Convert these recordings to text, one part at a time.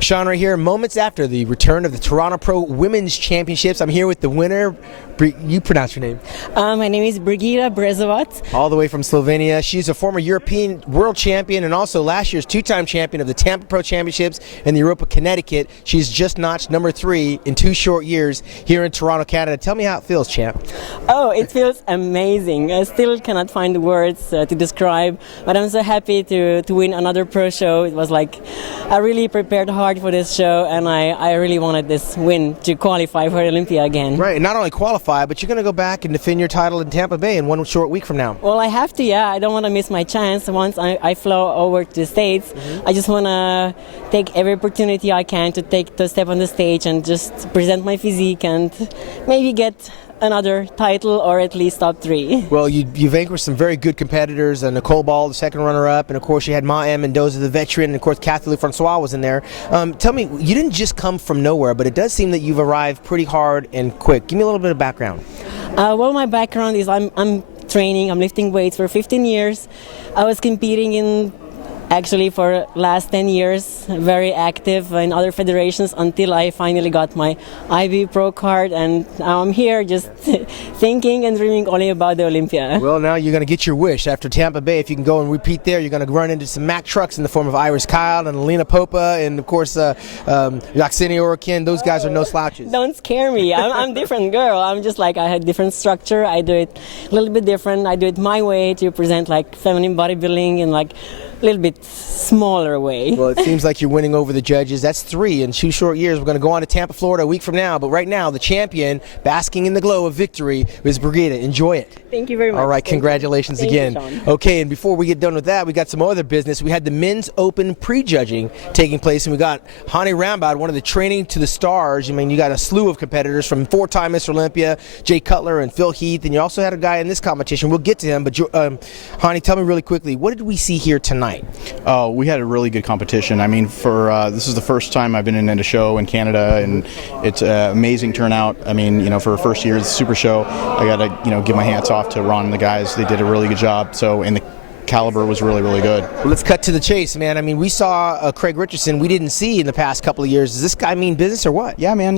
Sean right here, moments after the return of the Toronto Pro Women's Championships. I'm here with the winner. You pronounce your name. My name is Brigita Brezovac. All the way from Slovenia. She's a former European world champion and also last year's two-time champion of the Tampa Pro Championships and the Europa Connecticut. She's just notched number 3 in 2 short years here in Toronto, Canada. Tell me how it feels, champ. Oh, it feels amazing. I still cannot find the words to describe, but I'm so happy to win another pro show. It was like I really prepared hard for this show, and I really wanted this win to qualify for Olympia again. Right, and not only qualify, but you're going to go back and defend your title in Tampa Bay in 1 short week from now. Well, I have to, yeah. I don't want to miss my chance. Once I fly over to the States, I just want to take every opportunity I can to take the step on the stage and just present my physique and maybe get another title or at least top 3. Well, you vanquished some very good competitors, Nicole Ball, the second runner-up, and of course you had Ma M. Mendoza, the veteran, and of course Kathy LeFrancois was in there. Tell me, you didn't just come from nowhere, but it does seem that you've arrived pretty hard and quick. Give me a little bit of background. Well, my background is I'm training, I'm lifting weights for 15 years. I was competing in actually for last 10 years, very active in other federations until I finally got my IB Pro card, and now I'm here just thinking and dreaming only about the Olympia. Well, now you're going to get your wish. After Tampa Bay, if you can go and repeat there, you're going to run into some Mack trucks in the form of Iris Kyle and Alina Popa and, of course, Yaxenia Orokin. Those guys are no slouches. Don't scare me. I'm a different girl. I'm just like, I had different structure. I do it a little bit different. I do it my way to present like feminine bodybuilding in like a little bit smaller way. Well, it seems like you're winning over the judges. That's 3 in 2 short years. We're going to go on to Tampa, Florida a week from now. But right now, the champion, basking in the glow of victory, is Brigita. Enjoy it. Thank you very much. All right, congratulations again. Okay, and before we get done with that, we got some other business. We had the men's open prejudging taking place, and we got Hani Rambod, one of the training to the stars. I mean, you got a slew of competitors from 4-time Mr. Olympia, Jay Cutler and Phil Heath, and you also had a guy in this competition. We'll get to him, but Hani, tell me really quickly, what did we see here tonight? Oh, we had a really good competition. I mean, for this is the first time I've been in a show in Canada, and it's an amazing turnout. I mean, you know, for a first year, it's a super show. I got to, give my hats off to Ron and the guys. They did a really good job. So, and the caliber was really, really good. Well, let's cut to the chase, man. I mean, we saw Craig Richardson we didn't see in the past couple of years. Does this guy mean business or what? Yeah, man.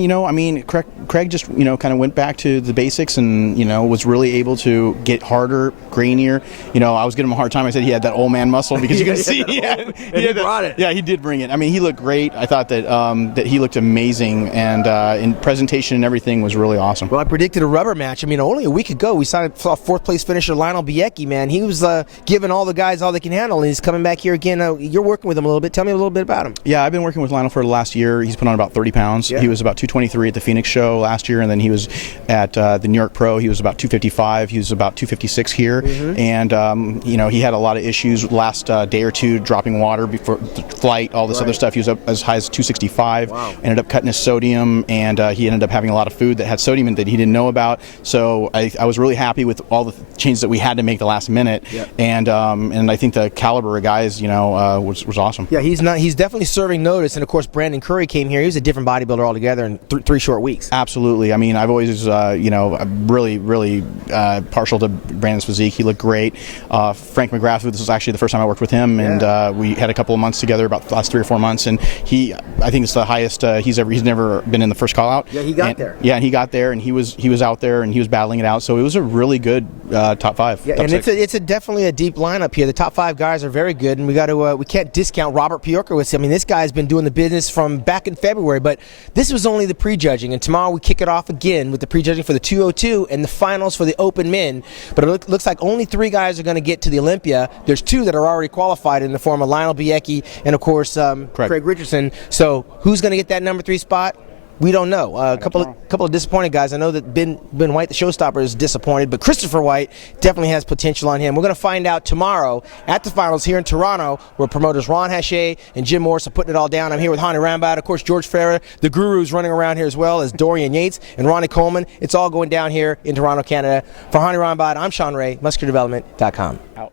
Craig just, kind of went back to the basics and, was really able to get harder, grainier. I was giving him a hard time. I said he had that old man muscle because you can see he brought it. Yeah, he did bring it. I mean, he looked great. I thought that that he looked amazing, and in presentation and everything was really awesome. Well, I predicted a rubber match. I mean, only a week ago we saw 4th place finisher Lionel Biecki, man. He was giving all the guys all they can handle, and he's coming back here again. You're working with him a little bit. Tell me a little bit about him. Yeah, I've been working with Lionel for the last year. He's put on about 30 pounds. Yeah. He was about 223 at the Phoenix show last year, and then he was at the New York Pro. He was about 255. He was about 256 here, and he had a lot of issues last day or two, dropping water before the flight, all this other stuff. He was up as high as 265. Wow. Ended up cutting his sodium, and he ended up having a lot of food that had sodium in that he didn't know about. So I was really happy with all the changes that we had to make the last minute, and I think the caliber of guys, was awesome. Yeah, he's definitely serving notice, and of course Brandon Curry came here. He was a different bodybuilder altogether in 3 short weeks. Absolutely. I mean, I've always, really partial to Brandon's physique. He looked great. Frank McGrath, this was actually the first time I worked with him, and we had a couple of months together, about the last 3 or 4 months, and I think it's the highest he's never been in the first call out. Yeah, he got there. Yeah, and he got there, and he was out there, and he was battling it out. So it was a really good top 5. Yeah, and it's definitely a deep lineup here. The top 5 guys are very good, and we can't discount Robert Piorkowicz. I mean, this guy's been doing the business from back in February, but this was only the prejudging, and tomorrow we kick it off again with the prejudging for the 202 and the finals for the open men. But it looks like only 3 guys are going to get to the Olympia. There's 2 that are already qualified in the form of Lionel Biecki and, of course, Craig Richardson. So who's going to get that number 3 spot? We don't know. A couple of disappointed guys. I know that Ben White, the showstopper, is disappointed, but Christopher White definitely has potential on him. We're going to find out tomorrow at the finals here in Toronto, where promoters Ron Haché and Jim Morris are putting it all down. I'm here with Hani Rambod, of course, George Farah, the Guru's running around here as well as Dorian Yates and Ronnie Coleman. It's all going down here in Toronto, Canada. For Hani Rambod, I'm Sean Ray, MuscularDevelopment.com. Out.